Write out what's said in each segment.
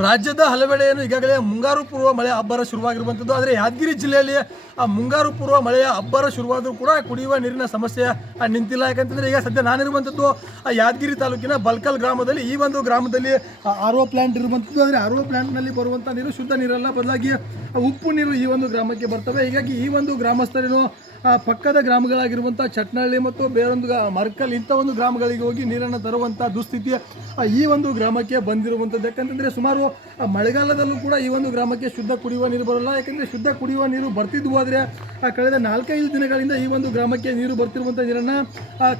ರಾಜ್ಯದ ಹಲವೆಡೆಯನ್ನು ಈಗಾಗಲೇ ಮುಂಗಾರು ಪೂರ್ವ ಮಳೆ ಅಬ್ಬರ ಶುರುವಾಗಿರುವಂಥದ್ದು. ಆದರೆ ಯಾದಗಿರಿ ಜಿಲ್ಲೆಯಲ್ಲಿ ಆ ಮುಂಗಾರು ಪೂರ್ವ ಮಳೆಯ ಅಬ್ಬರ ಶುರುವಾದರೂ ಕೂಡ ಕುಡಿಯುವ ನೀರಿನ ಸಮಸ್ಯೆ ನಿಂತಿಲ್ಲ. ಯಾಕಂತಂದರೆ ಈಗ ಸದ್ಯ ನಾನಿರುವಂಥದ್ದು, ಆ, ಯಾದಗಿರಿ ತಾಲೂಕಿನ ಬಲ್ಕಲ್ ಗ್ರಾಮದಲ್ಲಿ, ಈ ಒಂದು ಗ್ರಾಮದಲ್ಲಿ ಆರ್ ಒ ಪ್ಲಾಂಟ್ ಇರುವಂಥದ್ದು. ಆದರೆ ಆರ್ ಒ ಪ್ಲಾಂಟ್ನಲ್ಲಿ ಬರುವಂಥ ನೀರು, ಶುದ್ಧ ನೀರಲ್ಲ ಬದಲಾಗಿ ಉಪ್ಪು ನೀರು ಈ ಒಂದು ಗ್ರಾಮಕ್ಕೆ ಬರ್ತವೆ. ಹೀಗಾಗಿ ಈ ಒಂದು ಗ್ರಾಮಸ್ಥರೇನು ಪಕ್ಕದ ಗ್ರಾಮಗಳಾಗಿರುವಂಥ ಚಟ್ನಹಳ್ಳಿ ಮತ್ತು ಬೇರೊಂದು ಮರ್ಕಲ್, ಇಂಥ ಒಂದು ಗ್ರಾಮಗಳಿಗೆ ಹೋಗಿ ನೀರನ್ನು ತರುವಂಥ ದುಸ್ಥಿತಿ ಈ ಒಂದು ಗ್ರಾಮಕ್ಕೆ ಬಂದಿರುವಂಥದ್ದು. ಯಾಕಂತಂದರೆ ಸುಮಾರು ಆ, ಮಳೆಗಾಲದಲ್ಲೂ ಕೂಡ ಈ ಒಂದು ಗ್ರಾಮಕ್ಕೆ ಶುದ್ಧ ಕುಡಿಯುವ ನೀರು ಬರಲ್ಲ. ಯಾಕೆಂದರೆ ಶುದ್ಧ ಕುಡಿಯುವ ನೀರು ಬರ್ತಿದ್ವು ಆದರೆ ಆ, ಕಳೆದ ನಾಲ್ಕೈದು ದಿನಗಳಿಂದ ಈ ಒಂದು ಗ್ರಾಮಕ್ಕೆ ನೀರು ಬರ್ತಿರುವಂಥ ನೀರನ್ನು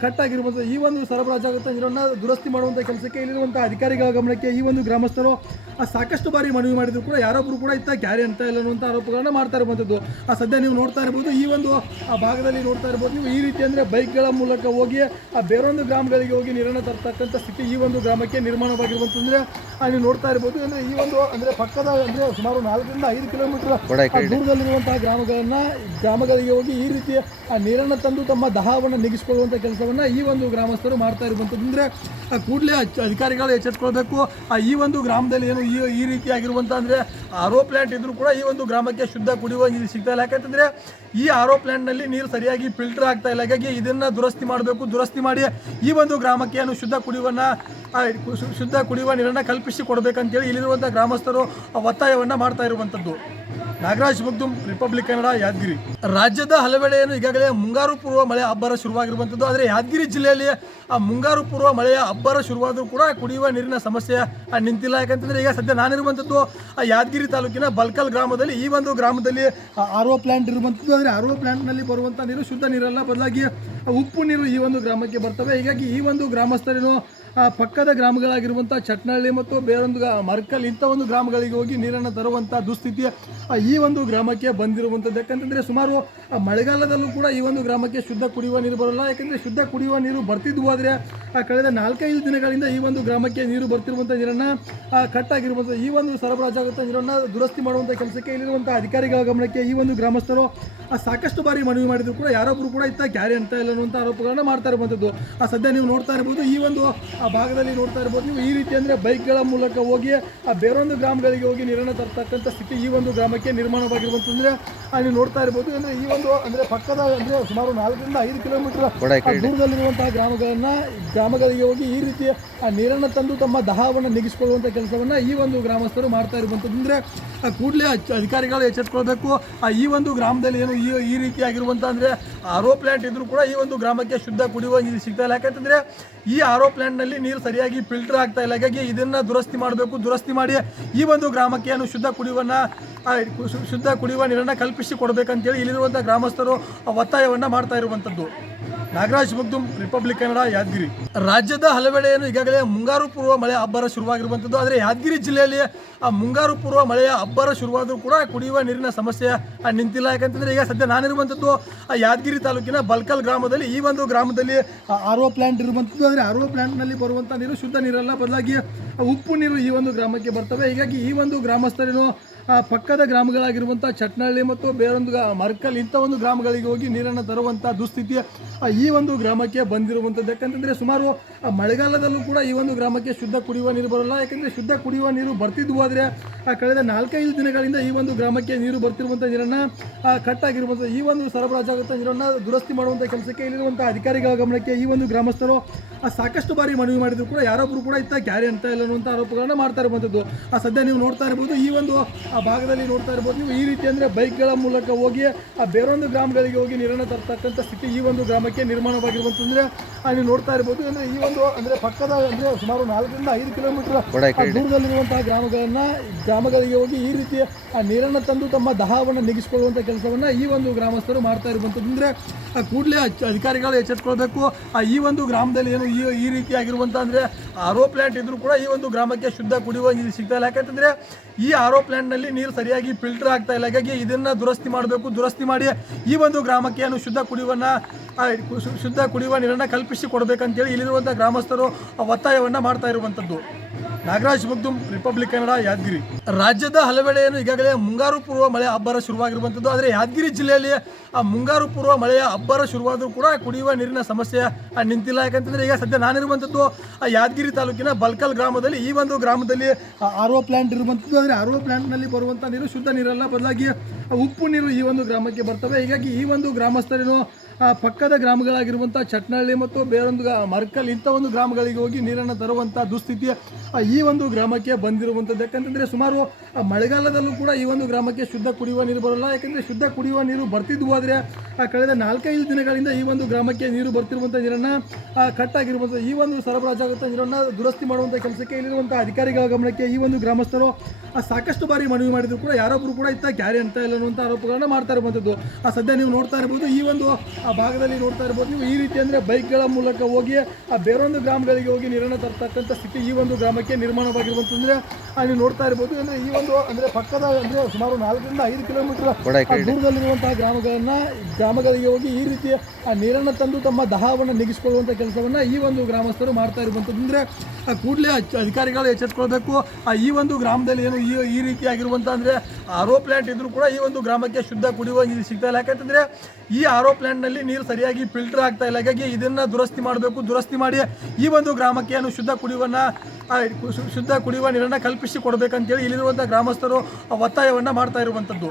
ಕಟ್ಟಾಗಿರುವಂಥ ಈ ಒಂದು ಸರಬರಾಜಾಗುವಂಥ ನೀರನ್ನು ದುರಸ್ತಿ ಮಾಡುವಂಥ ಕೆಲಸಕ್ಕೆ ಇಲ್ಲಿರುವಂಥ ಅಧಿಕಾರಿಗಳ ಗಮನಕ್ಕೆ ಈ ಒಂದು ಗ್ರಾಮಸ್ಥರು ಆ, ಸಾಕಷ್ಟು ಬಾರಿ ಮನವಿ ಮಾಡಿದ್ರು ಕೂಡ ಯಾರೊಬ್ಬರು ಕೂಡ ಇತ್ತ ಕ್ಯಾರಿ ಅಂತ ಇಲ್ಲ ಅನ್ನುವಂಥ ಆರೋಪಗಳನ್ನ ಮಾಡ್ತಾ ಇರುವಂಥದ್ದು ಆ ಸದ್ಯ ನೀವು ನೋಡ್ತಾ ಇರ್ಬೋದು ಈ ಒಂದು ಆ ಭಾಗದಲ್ಲಿ ನೋಡ್ತಾ ಇರ್ಬೋದು ನೀವು ಈ ರೀತಿ ಅಂದರೆ ಬೈಕ್ಗಳ ಮೂಲಕ ಹೋಗಿ ಆ ಬೇರೊಂದು ಗ್ರಾಮಗಳಿಗೆ ಹೋಗಿ ನೀರನ್ನು ತರ್ತಕ್ಕಂಥ ಸ್ಥಿತಿ ಈ ಒಂದು ಗ್ರಾಮಕ್ಕೆ ನಿರ್ಮಾಣವಾಗಿರುವಂತಂದ್ರೆ ಆ, ನೀವು ನೋಡ್ತಾ ಇರ್ಬೋದು. ಅಂದರೆ ಈ ಒಂದು ಅಂದ್ರೆ ಪಕ್ಕದ ಅಂದ್ರೆ ಸುಮಾರು ನಾಲ್ಕರಿಂದ ಐದು ಕಿಲೋಮೀಟರ್ ದೂರದಲ್ಲಿರುವಂತಹ ಗ್ರಾಮಗಳನ್ನ ಗ್ರಾಮಗಳಿಗೆ ಹೋಗಿ ಈ ರೀತಿ ಆ ನೀರನ್ನು ತಂದು ತಮ್ಮ ದಹವನ್ನು ನೆಗಿಸಿಕೊಳ್ಳುವಂಥ ಕೆಲಸವನ್ನ ಈ ಒಂದು ಗ್ರಾಮಸ್ಥರು ಮಾಡ್ತಾ ಇರುವಂಥದ್ದು. ಅಂದ್ರೆ ಕೂಡಲೇ ಅಧಿಕಾರಿಗಳು ಎಚ್ಚೆತ್ಕೊಳ್ಬೇಕು. ಆ ಈ ಒಂದು ಗ್ರಾಮದಲ್ಲಿ ಏನು ಈ ಈ ರೀತಿಯಾಗಿರುವಂಥ ಅಂದ್ರೆ ಆರೋ ಪ್ಲಾಂಟ್ ಇದ್ರು ಕೂಡ ಈ ಒಂದು ಗ್ರಾಮಕ್ಕೆ ಶುದ್ಧ ಕುಡಿಯುವ ನೀರು ಸಿಗ್ತಾ ಇಲ್ಲ. ಯಾಕಂತಂದ್ರೆ ಈ ಆರೋ ಪ್ಲಾಂಟ್ ಪ್ಲಾಂಟ್ನಲ್ಲಿ ನೀರು ಸರಿಯಾಗಿ ಫಿಲ್ಟರ್ ಆಗ್ತಾ ಇಲ್ಲ. ಹಾಗಾಗಿ ಇದನ್ನ ದುರಸ್ತಿ ಮಾಡಬೇಕು. ದುರಸ್ತಿ ಮಾಡಿ ಈ ಒಂದು ಗ್ರಾಮಕ್ಕೆ ಏನು ಶುದ್ಧ ಕುಡಿಯುವನ್ನ ಶುದ್ಧ ಕುಡಿಯುವ ನೀರನ್ನ ಕಲ್ಪಿಸಿ ಕೊಡಬೇಕಂತೇಳಿ ಇಲ್ಲಿರುವಂಥ ಗ್ರಾಮಸ್ಥರು ಒತ್ತಾಯವನ್ನು ಮಾಡ್ತಾ ಇರುವಂಥದ್ದು. ನಾಗರಾಜ್ ಮುಗ್ದುಮ್ ರಿಪಬ್ಲಿಕ್ ಕನ್ನಡ ಯಾದಗಿರಿ. ರಾಜ್ಯದ ಹಲವೆಡೆ ಏನು ಈಗಾಗಲೇ ಮುಂಗಾರು ಪೂರ್ವ ಮಳೆ ಅಬ್ಬರ ಶುರುವಾಗಿರುವಂಥದ್ದು. ಆದರೆ ಯಾದಗಿರಿ ಜಿಲ್ಲೆಯಲ್ಲಿ ಆ ಮುಂಗಾರು ಪೂರ್ವ ಮಳೆಯ ಅಬ್ಬರ ಶುರುವಾದರೂ ಕೂಡ ಕುಡಿಯುವ ನೀರಿನ ಸಮಸ್ಯೆ ನಿಂತಿಲ್ಲ. ಯಾಕಂತಂದರೆ ಈಗ ಸದ್ಯ ನಾನಿರುವಂಥದ್ದು ಆ ಯಾದಗಿರಿ ತಾಲೂಕಿನ ಬಲ್ಕಲ್ ಗ್ರಾಮದಲ್ಲಿ, ಈ ಒಂದು ಗ್ರಾಮದಲ್ಲಿ ಆರ್ ಒ ಪ್ಲಾಂಟ್ ಇರುವಂಥದ್ದು. ಆದರೆ ಆರ್ ಒ ಪ್ಲಾಂಟ್ನಲ್ಲಿ ಬರುವಂಥ ನೀರು, ಶುದ್ಧ ನೀರಲ್ಲ ಬದಲಾಗಿ ಉಪ್ಪು ನೀರು ಈ ಒಂದು ಗ್ರಾಮಕ್ಕೆ ಬರ್ತವೆ. ಹೀಗಾಗಿ ಈ ಒಂದು ಗ್ರಾಮಸ್ಥರೇನು ಆ, ಪಕ್ಕದ ಗ್ರಾಮಗಳಾಗಿರುವಂಥ ಚಟ್ನಹಳ್ಳಿ ಮತ್ತು ಬೇರೊಂದು ಮರ್ಕಲ್ ಇಂಥ ಒಂದು ಗ್ರಾಮಗಳಿಗೆ ಹೋಗಿ ನೀರನ್ನು ತರುವಂಥ ದುಸ್ಥಿತಿ ಈ ಒಂದು ಗ್ರಾಮಕ್ಕೆ ಬಂದಿರುವಂಥದ್ದು. ಯಾಕಂತಂದರೆ ಸುಮಾರು ಆ, ಮಳೆಗಾಲದಲ್ಲೂ ಕೂಡ ಈ ಒಂದು ಗ್ರಾಮಕ್ಕೆ ಶುದ್ಧ ಕುಡಿಯುವ ನೀರು ಬರಲ್ಲ. ಯಾಕೆಂದರೆ ಶುದ್ಧ ಕುಡಿಯುವ ನೀರು ಬರ್ತಿದ್ವು ಆದರೆ ಆ, ಕಳೆದ ನಾಲ್ಕೈದು ದಿನಗಳಿಂದ ಈ ಒಂದು ಗ್ರಾಮಕ್ಕೆ ನೀರು ಬರ್ತಿರುವಂಥ ನೀರನ್ನು ಕಟ್ಟಾಗಿರುವಂಥ ಈ ಒಂದು ಸರಬರಾಜಾಗುವಂಥ ನೀರನ್ನು ದುರಸ್ತಿ ಮಾಡುವಂಥ ಕೆಲಸಕ್ಕೆ ಇಲ್ಲಿರುವಂಥ ಅಧಿಕಾರಿಗಳ ಗಮನಕ್ಕೆ ಈ ಒಂದು ಗ್ರಾಮಸ್ಥರು ಆ, ಸಾಕಷ್ಟು ಬಾರಿ ಮನವಿ ಮಾಡಿದ್ರು ಕೂಡ ಯಾರೊಬ್ಬರು ಕೂಡ ಇತ್ತ ಕ್ಯಾರಿ ಅಂತ ಇಲ್ಲ ಅನ್ನುವಂಥ ಆರೋಪಗಳನ್ನು ಮಾಡ್ತಾ ಇರುವಂಥದ್ದು ಆ ಸದ್ಯ ನೀವು ನೋಡ್ತಾ ಇರ್ಬೋದು ಈ ಒಂದು ಆ ಭಾಗದಲ್ಲಿ ನೋಡ್ತಾ ಇರ್ಬೋದು ನೀವು ಈ ರೀತಿ ಅಂದರೆ ಬೈಕ್ಗಳ ಮೂಲಕ ಹೋಗಿ ಆ ಬೇರೊಂದು ಗ್ರಾಮಗಳಿಗೆ ಹೋಗಿ ನೀರನ್ನು ತರ್ತಕ್ಕಂಥ ಸ್ಥಿತಿ ಈ ಒಂದು ಗ್ರಾಮಕ್ಕೆ ನಿರ್ಮಾಣವಾಗಿರುವಂತಂದರೆ ನೀವು ನೋಡ್ತಾ ಇರ್ಬೋದು. ಅಂದರೆ ಈ ಒಂದು ಅಂದರೆ ಪಕ್ಕದ ಅಂದರೆ ಸುಮಾರು ನಾಲ್ಕರಿಂದ ಐದು ಕಿಲೋಮೀಟರ್ ದೂರದಲ್ಲಿರುವಂತಹ ಗ್ರಾಮಗಳನ್ನ ಗ್ರಾಮಗಳಿಗೆ ಹೋಗಿ ಈ ರೀತಿ ಆ ನೀರನ್ನು ತಂದು ತಮ್ಮ ದಹವನ್ನು ನೆಗಿಸಿಕೊಳ್ಳುವಂಥ ಕೆಲಸವನ್ನ ಈ ಒಂದು ಗ್ರಾಮಸ್ಥರು ಮಾಡ್ತಾ ಇರುವಂಥದ್ದು. ಅಂದರೆ ಕೂಡಲೇ ಅಧಿಕಾರಿಗಳು ಎಚ್ಚೆತ್ಕೊಳ್ಬೇಕು. ಆ ಈ ಒಂದು ಗ್ರಾಮದಲ್ಲಿ ಏನು ಈ ಈ ರೀತಿಯಾಗಿರುವಂಥ ಅಂದರೆ ಆರೋ ಪ್ಲ್ಯಾಂಟ್ ಇದ್ರೂ ಕೂಡ ಈ ಒಂದು ಗ್ರಾಮಕ್ಕೆ ಶುದ್ಧ ಕುಡಿಯುವ ನೀರು ಸಿಗ್ತಾ ಇಲ್ಲ. ಯಾಕಂತಂದ್ರೆ ಈ ಆರ್ ಒ ಪ್ಲಾಂಟ್ನಲ್ಲಿ ನೀರು ಸರಿಯಾಗಿ ಫಿಲ್ಟರ್ ಆಗ್ತಾ ಇಲ್ಲ. ಹಾಗಾಗಿ ಇದನ್ನ ದುರಸ್ತಿ ಮಾಡಬೇಕು. ದುರಸ್ತಿ ಮಾಡಿ ಈ ಒಂದು ಗ್ರಾಮಕ್ಕೆ ಏನು ಶುದ್ಧ ಕುಡಿಯುವನ್ನ ಶುದ್ಧ ಕುಡಿಯುವ ನೀರನ್ನು ಕಲ್ಪಿಸಿ ಕೊಡಬೇಕಂತೇಳಿ ಇಲ್ಲಿರುವಂಥ ಗ್ರಾಮಸ್ಥರು ಒತ್ತಾಯವನ್ನ ಮಾಡ್ತಾ ಇರುವಂಥದ್ದು ನಾಗರಾಜ್ ಮಗ್ದುಮ್ ರಿಪಬ್ಲಿಕ್ ಕನ್ನಡ ಯಾದಗಿರಿ. ರಾಜ್ಯದ ಹಲವೆಡೆ ಏನು ಈಗಾಗಲೇ ಮುಂಗಾರು ಪೂರ್ವ ಮಳೆ ಅಬ್ಬರ ಶುರುವಾಗಿರುವಂಥದ್ದು ಆದರೆ ಯಾದಗಿರಿ ಜಿಲ್ಲೆಯಲ್ಲಿ ಆ ಮುಂಗಾರು ಪೂರ್ವ ಮಳೆಯ ಅಬ್ಬರ ಶುರುವಾದರೂ ಕೂಡ ಕುಡಿಯುವ ನೀರಿನ ಸಮಸ್ಯೆ ನಿಂತಿಲ್ಲ. ಯಾಕಂತಂದರೆ ಈಗ ಸದ್ಯ ನಾನಿರುವಂಥದ್ದು ಆ, ಯಾದಗಿರಿ ತಾಲೂಕಿನ ಬಲ್ಕಲ್ ಗ್ರಾಮದಲ್ಲಿ, ಈ ಒಂದು ಗ್ರಾಮದಲ್ಲಿ ಆರ್ ಒ ಪ್ಲಾಂಟ್ ಇರುವಂಥದ್ದು ಆದರೆ ಆರ್ ಒ ಪ್ಲ್ಯಾಂಟ್ನಲ್ಲಿ ಬರುವಂಥ ನೀರು, ಶುದ್ಧ ನೀರಲ್ಲ. ಬದಲಾಗಿ ಉಪ್ಪು ನೀರು ಈ ಒಂದು ಗ್ರಾಮಕ್ಕೆ ಬರ್ತವೆ. ಹೀಗಾಗಿ ಈ ಒಂದು ಗ್ರಾಮಸ್ಥರೇನು ಆ, ಪಕ್ಕದ ಗ್ರಾಮಗಳಾಗಿರುವಂಥ ಚಟ್ನಳ್ಳಿ ಮತ್ತು ಬೇರೊಂದು ಮರ್ಕಲ್ ಇಂಥ ಒಂದು ಗ್ರಾಮಗಳಿಗೆ ಹೋಗಿ ನೀರನ್ನು ತರುವಂಥ ದುಸ್ಥಿತಿ ಈ ಒಂದು ಗ್ರಾಮಕ್ಕೆ ಬಂದಿರುವಂಥದ್ದು ಯಾಕಂತಂದರೆ ಸುಮಾರು ಮಳೆಗಾಲದಲ್ಲೂ ಕೂಡ ಈ ಒಂದು ಗ್ರಾಮಕ್ಕೆ ಶುದ್ಧ ಕುಡಿಯುವ ನೀರು ಬರಲ್ಲ. ಯಾಕೆಂದರೆ ಶುದ್ಧ ಕುಡಿಯುವ ನೀರು ಬರ್ತಿದ್ವು ಆದರೆ ಆ, ಕಳೆದ ನಾಲ್ಕೈದು ದಿನಗಳಿಂದ ಈ ಒಂದು ಗ್ರಾಮಕ್ಕೆ ನೀರು ಬರ್ತಿರುವಂಥ ನೀರನ್ನು ಕಟ್ಟಾಗಿರುವಂಥ ಈ ಒಂದು ಸರಬರಾಜಾಗುವಂಥ ನೀರನ್ನು ದುರಸ್ತಿ ಮಾಡುವಂಥ ಕೆಲಸಕ್ಕೆ ಇಲ್ಲಿರುವಂಥ ಅಧಿಕಾರಿಗಳ ಗಮನಕ್ಕೆ ಈ ಒಂದು ಗ್ರಾಮಸ್ಥರು ಸಾಕಷ್ಟು ಬಾರಿ ಮನವಿ ಮಾಡಿದ್ರು ಕೂಡ ಯಾರೊಬ್ಬರು ಕೂಡ ಇತ್ತ ಕ್ಯಾರಿ ಅಂತ ಇಲ್ಲ ಅನ್ನುವಂಥ ಆರೋಪಗಳನ್ನು ಮಾಡ್ತಾ ಇರುವಂಥದ್ದು ಆ ಸದ್ಯ ನೀವು ನೋಡ್ತಾ ಇರ್ಬೋದು ಈ ಒಂದು ಆ ಭಾಗದಲ್ಲಿ ನೋಡ್ತಾ ಇರ್ಬೋದು ನೀವು ಈ ರೀತಿ ಅಂದರೆ ಬೈಕ್ಗಳ ಮೂಲಕ ಹೋಗಿ ಆ ಬೇರೊಂದು ಗ್ರಾಮಗಳಿಗೆ ಹೋಗಿ ನೀರನ್ನು ತರ್ತಕ್ಕಂಥ ಸ್ಥಿತಿ ಈ ಒಂದು ಗ್ರಾಮಕ್ಕೆ ನಿರ್ಮಾಣವಾಗಿರುವಂತಂದರೆ ನೀವು ನೋಡ್ತಾ ಇರ್ಬೋದು ಅಂದರೆ ಈ ಒಂದು ಅಂದರೆ ಪಕ್ಕದ ಅಂದರೆ ಸುಮಾರು ನಾಲ್ಕರಿಂದ ಐದು ಕಿಲೋಮೀಟರ್ ದೂರದಲ್ಲಿರುವಂತಹ ಗ್ರಾಮಗಳನ್ನ ಗ್ರಾಮಗಳಿಗೆ ಹೋಗಿ ಈ ರೀತಿ ಆ ನೀರನ್ನು ತಂದು ತಮ್ಮ ದಹವನ್ನು ನೆಗಿಸಿಕೊಳ್ಳುವಂಥ ಕೆಲಸವನ್ನು ಈ ಒಂದು ಗ್ರಾಮಸ್ಥರು ಮಾಡ್ತಾ ಇರುವಂಥದ್ದು. ಅಂದರೆ ಕೂಡಲೇ ಅಧಿಕಾರಿಗಳು ಎಚ್ಚೆತ್ಕೊಳ್ಬೇಕು. ಆ ಈ ಒಂದು ಗ್ರಾಮದಲ್ಲಿ ಏನು ಈ ಈ ರೀತಿಯಾಗಿರುವಂಥ ಅಂದರೆ ಆರೋ ಪ್ಲ್ಯಾಂಟ್ ಪ್ಲಾಂಟ್ ಇದ್ರು ಕೂಡ ಈ ಒಂದು ಗ್ರಾಮಕ್ಕೆ ಶುದ್ಧ ಕುಡಿಯುವ ನೀರು ಸಿಗ್ತಾ ಇಲ್ಲ. ಯಾಕಂತಂದರೆ ಈ ಆರೋ ಒ ಪ್ಲಾಂಟ್ನಲ್ಲಿ ನೀರು ಸರಿಯಾಗಿ ಫಿಲ್ಟರ್ ಆಗ್ತಾ ಇಲ್ಲ. ಹಾಗಾಗಿ ಇದನ್ನ ದುರಸ್ತಿ ಮಾಡಬೇಕು. ದುರಸ್ತಿ ಮಾಡಿ ಈ ಒಂದು ಗ್ರಾಮಕ್ಕೆ ಶುದ್ಧ ಕುಡಿಯುವನ್ನ ಶುದ್ಧ ಕುಡಿಯುವ ನೀರನ್ನ ಕಲ್ಪಿಸಿ ಕೊಡಬೇಕಂತೇಳಿ ಇಲ್ಲಿರುವಂಥ ಗ್ರಾಮಸ್ಥರು ಒತ್ತಾಯವನ್ನ ಮಾಡ್ತಾ ಇರುವಂಥದ್ದು ನಾಗರಾಜ್ ಮಗ್ದುಮ್ ರಿಪಬ್ಲಿಕ್ ಕನ್ನಡ ಯಾದಗಿರಿ. ರಾಜ್ಯದ ಹಲವೆಡೆ ಏನು ಈಗಾಗಲೇ ಮುಂಗಾರು ಪೂರ್ವ ಮಳೆ ಅಬ್ಬರ ಶುರುವಾಗಿರುವಂಥದ್ದು ಆದರೆ ಯಾದಗಿರಿ ಜಿಲ್ಲೆಯಲ್ಲಿ ಆ ಮುಂಗಾರು ಪೂರ್ವ ಮಳೆಯ ಅಬ್ಬರ ಶುರುವಾದರೂ ಕೂಡ ಕುಡಿಯುವ ನೀರಿನ ಸಮಸ್ಯೆ ನಿಂತಿಲ್ಲ. ಯಾಕಂತಂದ್ರೆ ಈಗ ಸದ್ಯ ನಾನಿರುವಂಥದ್ದು ಆ, ಯಾದಗಿರಿ ತಾಲೂಕಿನ ಬಲ್ಕಲ್ ಗ್ರಾಮದಲ್ಲಿ, ಈ ಒಂದು ಗ್ರಾಮದಲ್ಲಿ ಆರ್ ಒ ಪ್ಲಾಂಟ್ ಇರುವಂಥದ್ದು ಆದರೆ ಆರ್ ಒ ಪ್ಲಾಂಟ್ನಲ್ಲಿ ಬರುವಂಥ ನೀರು ಶುದ್ಧ ನೀರಲ್ಲ. ಬದಲಾಗಿ ಉಪ್ಪು ನೀರು ಈ ಒಂದು ಗ್ರಾಮಕ್ಕೆ ಬರ್ತವೆ. ಹೀಗಾಗಿ ಈ ಒಂದು ಗ್ರಾಮಸ್ಥರೇನು ಪಕ್ಕದ ಗ್ರಾಮಗಳಾಗಿರುವಂಥ ಚಟ್ನಳ್ಳಿ ಮತ್ತು ಬೇರೊಂದು ಮರ್ಕಲ್ ಇಂಥ ಒಂದು ಗ್ರಾಮಗಳಿಗೆ ಹೋಗಿ ನೀರನ್ನು ತರುವಂಥ ದುಸ್ಥಿತಿ ಈ ಒಂದು ಗ್ರಾಮಕ್ಕೆ ಬಂದಿರುವಂಥದ್ದು ಯಾಕಂತಂದರೆ ಸುಮಾರು ಮಳೆಗಾಲದಲ್ಲೂ ಕೂಡ ಈ ಒಂದು ಗ್ರಾಮಕ್ಕೆ ಶುದ್ಧ ಕುಡಿಯುವ ನೀರು ಬರಲ್ಲ. ಯಾಕಂದರೆ ಶುದ್ಧ ಕುಡಿಯುವ ನೀರು ಬರ್ತಿದ್ವು ಆದರೆ ಕಳೆದ ನಾಲ್ಕೈದು ದಿನಗಳಿಂದ ಈ ಒಂದು ಗ್ರಾಮಕ್ಕೆ ನೀರು ಬರ್ತಿರುವಂಥ ನೀರನ್ನು ಕಟ್ ಆಗಿರುವಂಥ ಈ ಒಂದು ಸರಬರಾಜಾಗುವಂಥ ನೀರನ್ನು ದುರಸ್ತಿ ಮಾಡುವಂಥ ಕೆಲಸಕ್ಕೆ ಇಲ್ಲಿರುವಂಥ ಅಧಿಕಾರಿಗಳ ಗಮನಕ್ಕೆ ಈ ಒಂದು ಗ್ರಾಮಸ್ಥರು ಸಾಕಷ್ಟು ಬಾರಿ ಮನವಿ ಮಾಡಿದ್ರು ಕೂಡ. ಯಾರೊಬ್ಬರು ಕೂಡ ಇತ್ತ ಕ್ಯಾರಿ ಅಂತ ಇಲ್ಲ ಅನ್ನುವಂಥ ಆರೋಪಗಳನ್ನು ಮಾಡ್ತಾ ಇರುವಂಥದ್ದು ಆ, ಸದ್ಯ ನೀವು ನೋಡ್ತಾ ಇರ್ಬೋದು, ಈ ಒಂದು, ಆ, ಭಾಗದಲ್ಲಿ ನೋಡ್ತಾ ಇರ್ಬೋದು, ನೀವು ಈ ರೀತಿ ಅಂದರೆ ಬೈಕ್ಗಳ ಮೂಲಕ ಹೋಗಿ, ಆ, ಬೇರೊಂದು ಗ್ರಾಮಗಳಿಗೆ ಹೋಗಿ ನೀರನ್ನು ತರ್ತಕ್ಕಂಥ ಸ್ಥಿತಿ ಈ ಒಂದು ಗ್ರಾಮಕ್ಕೆ ನಿರ್ಮಾಣವಾಗಿರುವಂತಂದ್ರೆ ಅಲ್ಲಿ ನೋಡ್ತಾ ಇರ್ಬೋದು. ಅಂದರೆ ಈ ಒಂದು ಅಂದರೆ ಪಕ್ಕದ ಅಂದರೆ ಸುಮಾರು ನಾಲ್ಕರಿಂದ ಐದು ಕಿಲೋಮೀಟರ್ ದೂರದಲ್ಲಿರುವಂತಹ ಗ್ರಾಮಗಳನ್ನ ಗ್ರಾಮಗಳಿಗೆ ಹೋಗಿ ಈ ರೀತಿ ಆ ನೀರನ್ನು ತಂದು ತಮ್ಮ ದಹವನ್ನು ನೀಗಿಸಿಕೊಳ್ಳುವಂಥ ಕೆಲಸವನ್ನ ಈ ಒಂದು ಗ್ರಾಮಸ್ಥರು ಮಾಡ್ತಾ ಇರುವಂಥದ್ದು ಅಂದರೆ ಕೂಡಲೇ ಅಧಿಕಾರಿಗಳು ಎಚ್ಚೆತ್ಕೊಳ್ಬೇಕು. ಆ ಈ ಒಂದು ಗ್ರಾಮದಲ್ಲಿ ಏನು ಈ ಈ ರೀತಿಯಾಗಿರುವಂಥ ಅಂದರೆ ಆರೋ ಪ್ಲಾಂಟ್ ಇದ್ರು ಕೂಡ ಈ ಒಂದು ಗ್ರಾಮಕ್ಕೆ ಶುದ್ಧ ಕುಡಿಯುವ ನೀರು ಸಿಗ್ತಾ ಇಲ್ಲ. ಯಾಕಂತಂದ್ರೆ ಈ ಆರೋ ಪ್ಲಾಂಟ್ನಲ್ಲಿ ನೀರು ಸರಿಯಾಗಿ ಫಿಲ್ಟರ್ ಆಗ್ತಾ ಇಲ್ಲ. ಹಾಗಾಗಿ ಇದನ್ನು ದುರಸ್ತಿ ಮಾಡಬೇಕು. ದುರಸ್ತಿ ಮಾಡಿ ಈ ಒಂದು ಗ್ರಾಮಕ್ಕೆ ಏನು ಶುದ್ಧ ಕುಡಿಯುವನ್ನ ಶುದ್ಧ ಕುಡಿಯುವ ನೀರನ್ನು ಕಲ್ಪಿಸಿ ಕೊಡಬೇಕಂತೇಳಿ ಇಲ್ಲಿರುವಂಥ ಗ್ರಾಮಸ್ಥರು ಒತ್ತಾಯವನ್ನು ಮಾಡ್ತಾ ಇರುವಂಥದ್ದು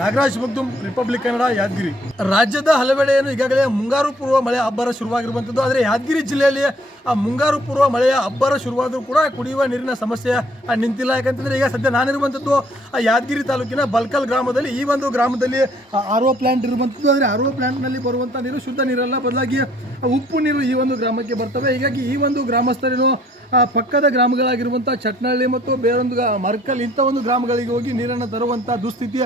ನಾಗರಾಜ್ ಮಗ್ದುಮ್ ರಿಪಬ್ಲಿಕ್ ಕನ್ನಡ ಯಾದಗಿರಿ. ರಾಜ್ಯದ ಹಲವೆಡೆಯನ್ನು ಈಗಾಗಲೇ ಮುಂಗಾರು ಪೂರ್ವ ಮಳೆ ಅಬ್ಬರ ಶುರುವಾಗಿರುವಂಥದ್ದು ಆದರೆ ಯಾದಗಿರಿ ಜಿಲ್ಲೆಯಲ್ಲಿ ಆ ಮುಂಗಾರು ಪೂರ್ವ ಮಳೆಯ ಅಬ್ಬರ ಶುರುವಾದರೂ ಕೂಡ ಕುಡಿಯುವ ನೀರಿನ ಸಮಸ್ಯೆ ನಿಂತಿಲ್ಲ. ಯಾಕಂತಂದರೆ ಈಗ ಸದ್ಯ ನಾನಿರುವಂಥದ್ದು ಆ, ಯಾದಗಿರಿ ತಾಲೂಕಿನ ಬಲ್ಕಲ್ ಗ್ರಾಮದಲ್ಲಿ, ಈ ಒಂದು ಗ್ರಾಮದಲ್ಲಿ ಆರ್ ಒ ಪ್ಲಾಂಟ್ ಇರುವಂಥದ್ದು ಆದರೆ ಆರ್ ಒ ಪ್ಲ್ಯಾಂಟ್ನಲ್ಲಿ ಬರುವಂಥ ನೀರು ಶುದ್ಧ ನೀರಲ್ಲ. ಬದಲಾಗಿ ಉಪ್ಪು ನೀರು ಈ ಒಂದು ಗ್ರಾಮಕ್ಕೆ ಬರ್ತವೆ. ಹೀಗಾಗಿ ಈ ಒಂದು ಗ್ರಾಮಸ್ಥರೇನು ಪಕ್ಕದ ಗ್ರಾಮಗಳಾಗಿರುವಂಥ ಚಟ್ನಳ್ಳಿ ಮತ್ತು ಬೇರೊಂದು ಮರ್ಕಲ್ ಇಂಥ ಒಂದು ಗ್ರಾಮಗಳಿಗೆ ಹೋಗಿ ನೀರನ್ನು ತರುವಂಥ ದುಸ್ಥಿತಿ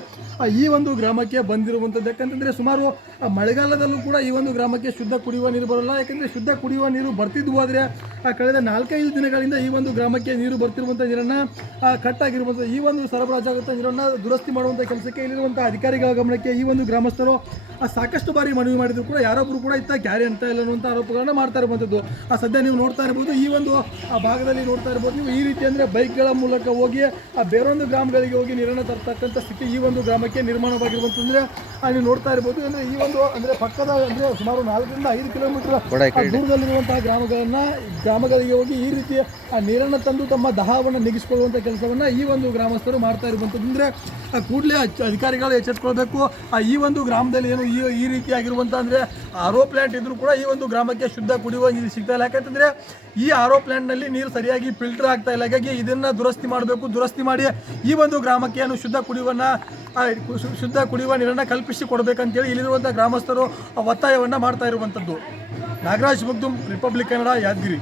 ಈ ಒಂದು ಗ್ರಾಮಕ್ಕೆ ಬಂದಿರುವಂಥದ್ದು. ಯಾಕಂತಂದರೆ ಸುಮಾರು ಆ, ಮಳೆಗಾಲದಲ್ಲೂ ಕೂಡ ಈ ಒಂದು ಗ್ರಾಮಕ್ಕೆ ಶುದ್ಧ ಕುಡಿಯುವ ನೀರು ಬರಲ್ಲ. ಯಾಕಂದರೆ ಶುದ್ಧ ಕುಡಿಯುವ ನೀರು ಬರ್ತಿದ್ವು ಆದರೆ ಆ, ಕಳೆದ ನಾಲ್ಕೈದು ದಿನಗಳಿಂದ ಈ ಒಂದು ಗ್ರಾಮಕ್ಕೆ ನೀರು ಬರ್ತಿರುವಂಥ ನೀರನ್ನು ಕಟ್ ಆಗಿರುವಂಥ ಈ ಒಂದು ಸರಬರಾಜಾಗುವಂಥ ನೀರನ್ನು ದುರಸ್ತಿ ಮಾಡುವಂಥ ಕೆಲಸಕ್ಕೆ ಇಲ್ಲಿರುವಂಥ ಅಧಿಕಾರಿಗಳ ಗಮನಕ್ಕೆ ಈ ಒಂದು ಗ್ರಾಮಸ್ಥರು ಆ, ಸಾಕಷ್ಟು ಬಾರಿ ಮನವಿ ಮಾಡಿದ್ರು ಕೂಡ ಯಾರೊಬ್ಬರು ಕೂಡ ಇತ್ತ ಕ್ಯಾರಿ ಅಂತ ಇಲ್ಲ ಅನ್ನುವಂಥ ಆರೋಪಗಳನ್ನ ಮಾಡ್ತಾ ಇರುವಂಥದ್ದು ಆ ಸದ್ಯ ನೀವು ನೋಡ್ತಾ ಇರ್ಬೋದು ಈ ಒಂದು ಆ ಭಾಗದಲ್ಲಿ ನೋಡ್ತಾ ಇರ್ಬೋದು ನೀವು ಈ ರೀತಿ ಅಂದರೆ ಬೈಕ್ಗಳ ಮೂಲಕ ಹೋಗಿ ಆ ಬೇರೊಂದು ಗ್ರಾಮಗಳಿಗೆ ಹೋಗಿ ನೀರನ್ನು ತರ್ತಕ್ಕಂಥ ಸ್ಥಿತಿ ಈ ಒಂದು ಗ್ರಾಮಕ್ಕೆ ನಿರ್ಮಾಣವಾಗಿರುವಂತಂದರೆ ನೀವು ನೋಡ್ತಾ ಇರ್ಬೋದು ಅಂದರೆ ಈ ಒಂದು ಅಂದರೆ ಪಕ್ಕದ ಅಂದರೆ ಸುಮಾರು ನಾಲ್ಕರಿಂದ ಐದು ಕಿಲೋಮೀಟರ್ ದೂರದಲ್ಲಿರುವಂತಹ ಗ್ರಾಮಗಳನ್ನ ಗ್ರಾಮಗಳಿಗೆ ಹೋಗಿ ಈ ರೀತಿ ಆ ನೀರನ್ನು ತಂದು ತಮ್ಮ ದಹವನ್ನು ನೀಗಿಸಿಕೊಳ್ಳುವಂಥ ಕೆಲಸವನ್ನ ಈ ಒಂದು ಗ್ರಾಮಸ್ಥರು ಮಾಡ್ತಾ ಇರುವಂಥದ್ದು ಅಂದರೆ ಕೂಡಲೇ ಅಧಿಕಾರಿಗಳು ಎಚ್ಚೆತ್ಕೊಳ್ಬೇಕು. ಆ ಈ ಒಂದು ಗ್ರಾಮದಲ್ಲಿ ಏನು ಈ ಈ ರೀತಿಯಾಗಿರುವಂಥ ಅಂದರೆ ಆರೋ ಪ್ಲ್ಯಾಂಟ್ ಇದ್ರೂ ಕೂಡ ಈ ಒಂದು ಗ್ರಾಮಕ್ಕೆ ಶುದ್ಧ ಕುಡಿಯುವ ನೀರು ಸಿಗ್ತಾ ಇಲ್ಲ. ಯಾಕಂತಂದರೆ ಈ ಆರೋ ಪ್ಲ್ಯಾಂಟ್ನಲ್ಲಿ ನೀರು ಸರಿಯಾಗಿ ಫಿಲ್ಟರ್ ಆಗ್ತಾ ಇಲ್ಲ. ಹಾಗಾಗಿ ಇದನ್ನು ದುರಸ್ತಿ ಮಾಡಬೇಕು. ದುರಸ್ತಿ ಮಾಡಿ ಈ ಒಂದು ಗ್ರಾಮಕ್ಕೆ ಏನು ಶುದ್ಧ ಕುಡಿಯುವನ್ನ ಶುದ್ಧ ಕುಡಿಯುವ ನೀರನ್ನು ಕಲ್ಪಿಸಿ ಕೊಡಬೇಕಂತೇಳಿ ಇಲ್ಲಿರುವಂಥ ಗ್ರಾಮಸ್ಥರು ಒತ್ತಾಯವನ್ನು ಮಾಡ್ತಾ ಇರುವಂಥದ್ದು ನಾಗರಾಜ್ ಮುಗ್ದುಮ್ ರಿಪಬ್ಲಿಕ್ ಕನ್ನಡ ಯಾದಗಿರಿ.